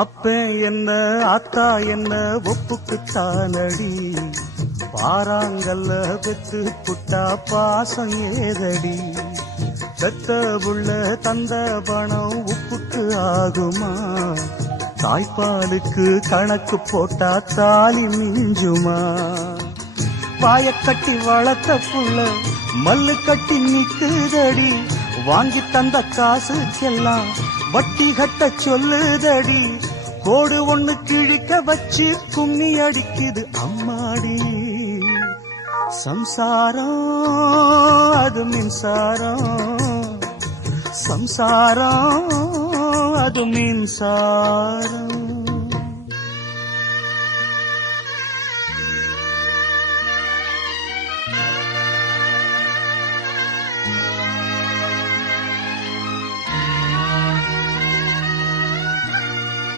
அப்ப என்ன அத்தா என்ன ஒப்புக்குத்தானடி, பாறாங்கல்ல பெத்து புட்டா பாசம் ஏதடி, பெத்த புள்ள தந்த பணம் உப்புக்கு ஆகுமா, தாய்ப்பாலுக்கு கணக்கு போட்டா தாலி மிஞ்சுமா, வாயக்கட்டி வளர்த்த புள்ள மல்லு கட்டி நிக்குதடி, வாங்கி தந்த காசுக்கெல்லாம் வட்டி கட்ட சொல்லுதடி, கோடு ஒண்ணு கிழிக்க வச்சு கும்மி அடிக்குது அம்மாடி, சம்சாரம் அது மின்சாரம், சம்சாரம் அது மின்சாரம்.